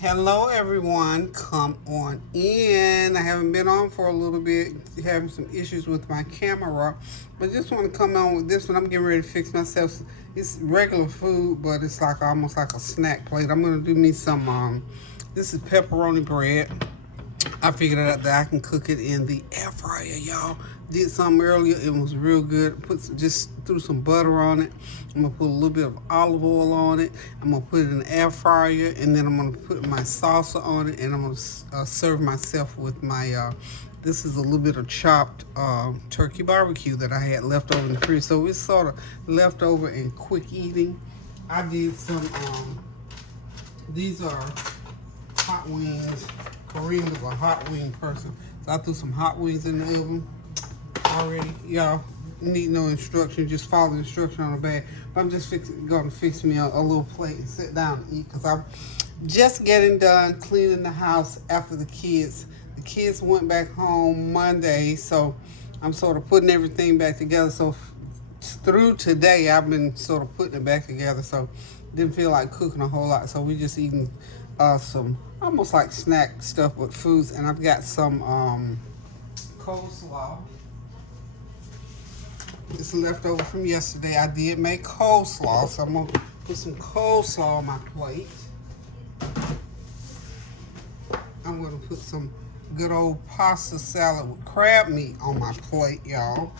Hello everyone, come on in. I haven't been on for a little bit, having some issues with my camera, but just want to come on with this one. I'm getting ready to fix myself. It's regular food, but it's like almost like a snack plate. I'm gonna do me some. This is pepperoni bread. I figured out that I can cook it in the air fryer, y'all. Did some earlier, it was real good. Just threw some butter on it. I'm gonna put a little bit of olive oil on it. I'm gonna put it in the air fryer, and then I'm gonna put my salsa on it, and I'm gonna serve myself with my. This is a little bit of chopped turkey barbecue that I had left over in the fridge, so it's sort of leftover and quick eating. I did some. These are hot wings. Kareem is a hot wing person, so I threw some hot wings in the oven already. Y'all need no instruction, just follow the instruction on the bag. But I'm just gonna fix me a little plate and sit down and eat, because I'm just getting done cleaning the house after the kids. The kids went back home Monday, so I'm sort of putting everything back together. So through today, I've been sort of putting it back together, so didn't feel like cooking a whole lot. So we just eating some almost like snack stuff with foods, and I've got some coleslaw. It's left over from yesterday. I did make coleslaw, so I'm gonna put some coleslaw on my plate. I'm gonna put some good old pasta salad with crab meat on my plate, y'all.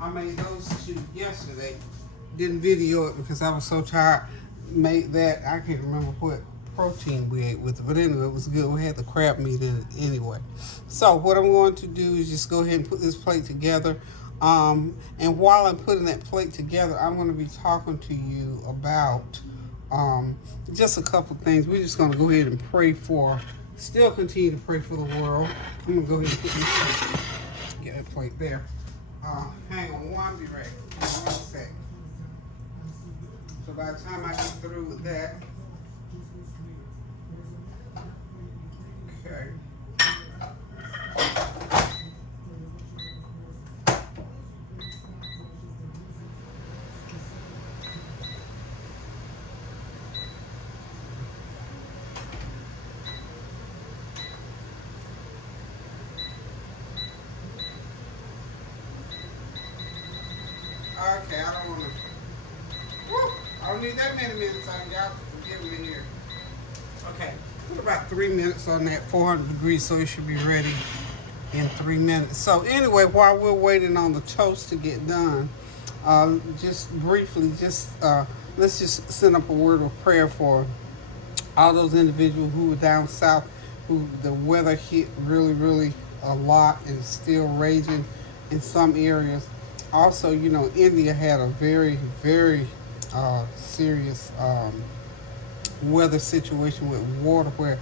I made those two yesterday. Didn't video it because I was so tired. Made that. I can't remember what protein we ate with it, but anyway, it was good. We had the crab meat in it anyway. So what I'm going to do is just go ahead and put this plate together. And while I'm putting that plate together, I'm going to be talking to you about just a couple things. We're just going to go ahead and pray for, still continue to pray for the world. I'm going to go ahead and put this plate, get that plate there. Hang on one, be ready. Hang on 1 sec. So by the time I get through with that, okay. Okay, I don't want to. I don't need that many minutes on y'all. Forgive me here. Okay, put about 3 minutes on that 400 degrees, so it should be ready in 3 minutes. So anyway, while we're waiting on the toast to get done, just briefly, let's just send up a word of prayer for all those individuals who were down south, who the weather hit really a lot and still raging in some areas. Also, you know, India had a very serious weather situation with water where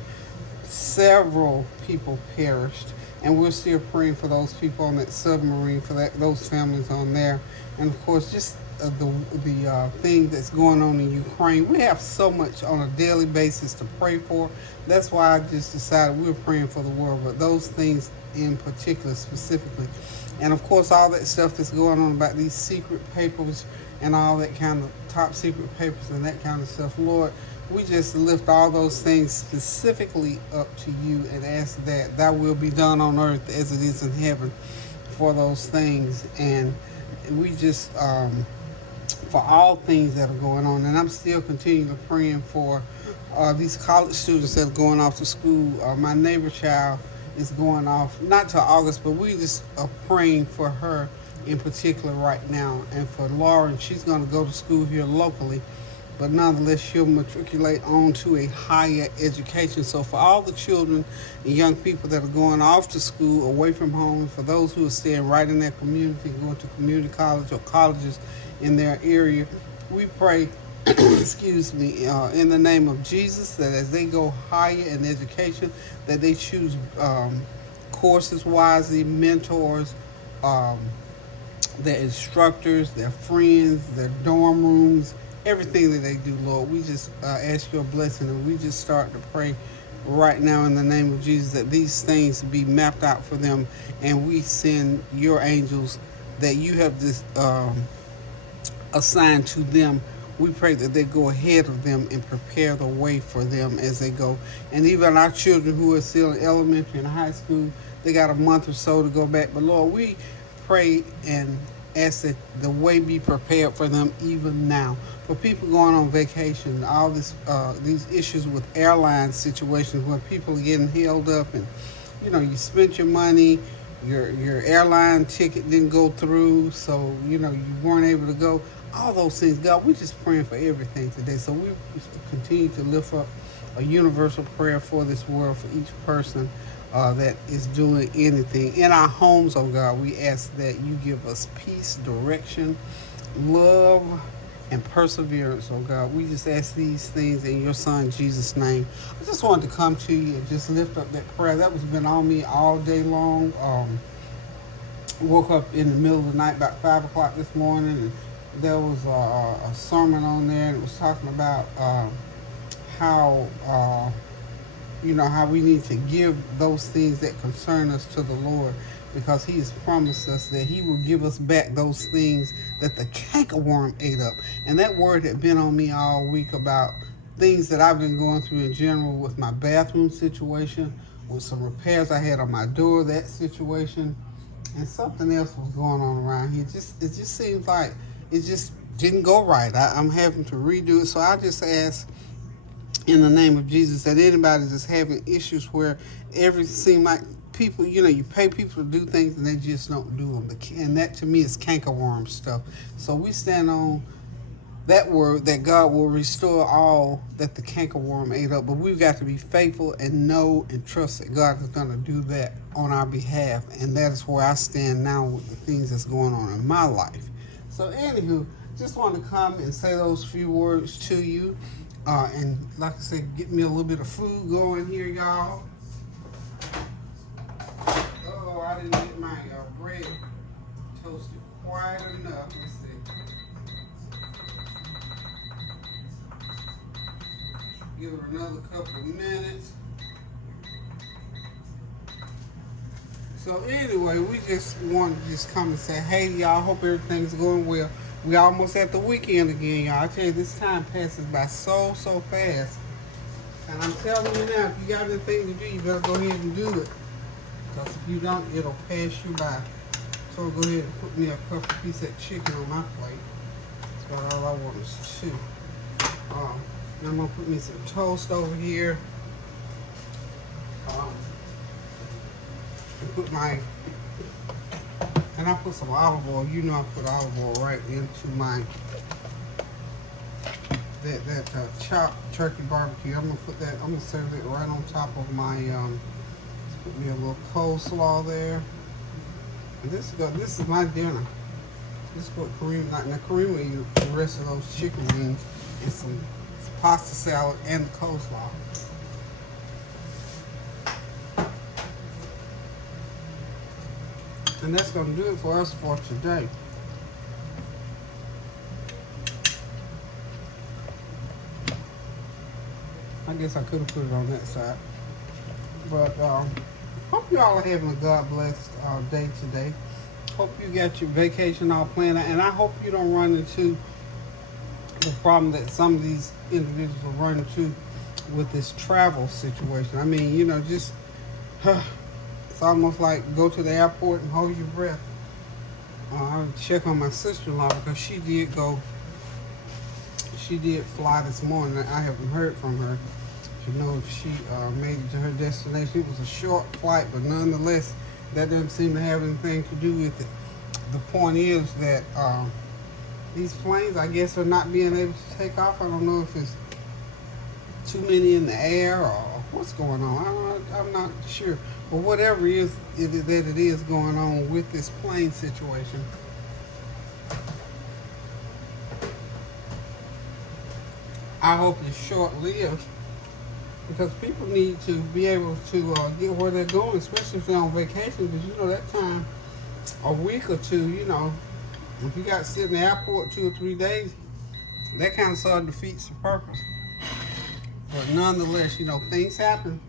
several people perished, and we're still praying for those people on that submarine, for those families on there, and of course just the thing that's going on in Ukraine. We have so much on a daily basis to pray for. That's why I just decided we're praying for the world, but those things in particular specifically. And of course all that stuff that's going on about these secret papers and all that kind of top secret papers and that kind of stuff. Lord, we just lift all those things specifically up to you and ask that thy will be done on earth as it is in heaven for those things. And we just for all things that are going on. And I'm still continuing to praying for these college students that are going off to school. My neighbor child is going off, not till August, but we just are praying for her in particular right now. And for Lauren, she's going to go to school here locally, but nonetheless, she'll matriculate on to a higher education. So for all the children and young people that are going off to school, away from home, for those who are staying right in their community, going to community college or colleges in their area, we pray excuse me, in the name of Jesus, that as they go higher in education, that they choose courses wisely, mentors, their instructors, their friends, their dorm rooms, everything that they do, Lord. We just ask your blessing, and we just start to pray right now in the name of Jesus that these things be mapped out for them, and we send your angels that you have this assigned to them We pray that they go ahead of them and prepare the way for them as they go. And even our children who are still in elementary and high school, they got a month or so to go back. But Lord, we pray and ask that the way be prepared for them even now. For people going on vacation, all these issues with airline situations where people are getting held up, and you spent your money, your airline ticket didn't go through, so you weren't able to go. All those things, God, we're just praying for everything today. So we continue to lift up a universal prayer for this world, for each person that is doing anything. In our homes, oh God, we ask that you give us peace, direction, love, and perseverance, oh God. We just ask these things in your Son, Jesus' name. I just wanted to come to you and just lift up that prayer. That was been on me all day long. Woke up in the middle of the night, about 5 o'clock this morning, and there was a sermon on there, and it was talking about how how we need to give those things that concern us to the Lord, because he has promised us that he will give us back those things that the cankerworm ate up. And that word had been on me all week about things that I've been going through in general with my bathroom situation, with some repairs I had on my door, that situation, and something else was going on around here. It just seems like it just didn't go right. I'm having to redo it. So I just ask in the name of Jesus that anybody that's having issues where everything seems like people, you pay people to do things and they just don't do them. And that to me is cankerworm stuff. So we stand on that word that God will restore all that the cankerworm ate up. But we've got to be faithful and know and trust that God is going to do that on our behalf. And that is where I stand now with the things that's going on in my life. So anywho, just want to come and say those few words to you. And like I said, get me a little bit of food going here, y'all. Oh, I didn't get my bread toasted quite enough. Let's see. Give it another couple of minutes. So anyway, we just wanted to just come and say, hey, y'all, hope everything's going well. We almost at the weekend again, y'all. I tell you, this time passes by so fast. And I'm telling you now, if you got anything to do, you better go ahead and do it. Because if you don't, it'll pass you by. So go ahead and put me a couple piece of chicken on my plate. That's about all I want is 2. Now I'm going to put me some toast over here. And I put some olive oil. I put olive oil right into my that chopped turkey barbecue. I'm gonna serve it right on top of my put me a little coleslaw there. And this is my dinner. This is what Kareem like. Now Kareem will eat the rest of those chicken wings and some pasta salad and the coleslaw. And that's going to do it for us for today. I guess I could have put it on that side. But hope you all are having a God-blessed day today. Hope you got your vacation all planned out. And I hope you don't run into the problem that some of these individuals are running into with this travel situation. I mean, just... It's almost like go to the airport and hold your breath. I'll check on my sister-in-law because she did fly this morning. I haven't heard from her to know if she made it to her destination. It was a short flight, but nonetheless, that doesn't seem to have anything to do with it. The point is that these planes, I guess, are not being able to take off. I don't know if it's too many in the air or what's going on. I'm not sure. But whatever it is going on with this plane situation, I hope it's short-lived, because people need to be able to get where they're going, especially if they're on vacation, because that time, a week or two, if you got to sit in the airport 2 or 3 days, that kind of sort of defeats the purpose. But nonetheless, things happen.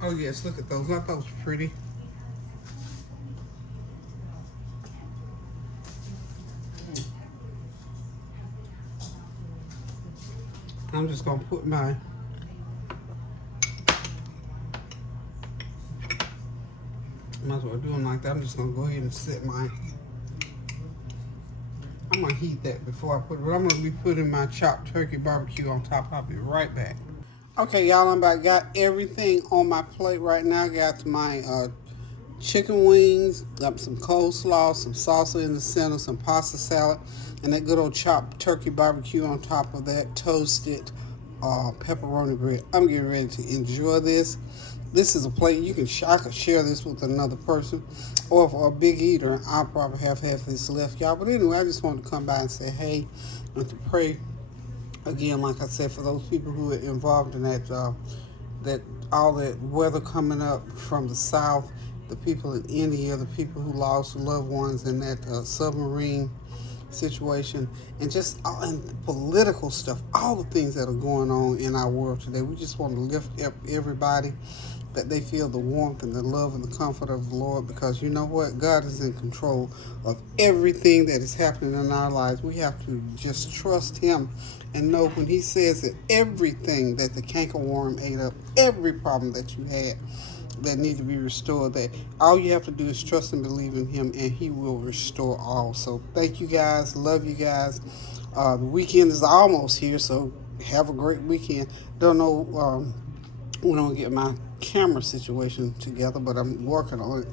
Oh yes, look at those. Aren't those pretty? I'm just gonna put my might as well do them like that. I'm just gonna go ahead and set my. I'm gonna heat that before I put it. But I'm gonna be putting my chopped turkey barbecue on top. I'll be right back. Okay, y'all, I'm about got everything on my plate right now. Got my chicken wings, got some coleslaw, some salsa in the center, some pasta salad, and that good old chopped turkey barbecue on top of that, toasted pepperoni bread. I'm getting ready to enjoy this. This is a plate you can. I could share this with another person, or for a big eater, I'll probably have half this left, y'all. But anyway, I just wanted to come by and say hey, and to pray again, like I said, for those people who are involved in that all that weather coming up from the south, the people in India, the people who lost loved ones in that submarine situation, and just and political stuff, all the things that are going on in our world today. We just want to lift up everybody, that they feel the warmth and the love and the comfort of the Lord, because you know what? God is in control of everything that is happening in our lives. We have to just trust Him and know when He says that everything that the cankerworm ate up, every problem that you had that need to be restored, that all you have to do is trust and believe in Him, and He will restore all. So thank you guys, love you guys. The weekend is almost here, so have a great weekend. Don't know when I'm gonna get my camera situation together, but I'm working on it.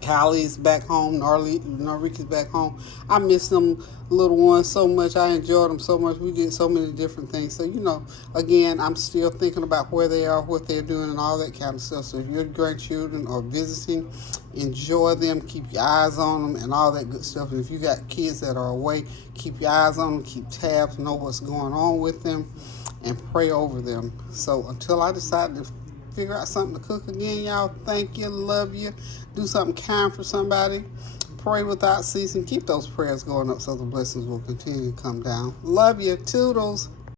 Kylie's back home. Norika's back home. I miss them little ones so much. I enjoyed them so much. We did so many different things. So, again, I'm still thinking about where they are, what they're doing, and all that kind of stuff. So if your grandchildren are visiting, enjoy them. Keep your eyes on them and all that good stuff. And if you got kids that are away, keep your eyes on them. Keep tabs. Know what's going on with them, and pray over them. So until I decide to figure out something to cook again, y'all, thank you, love you. Do something kind for somebody. Pray without ceasing. Keep those prayers going up so the blessings will continue to come down. Love you. Toodles.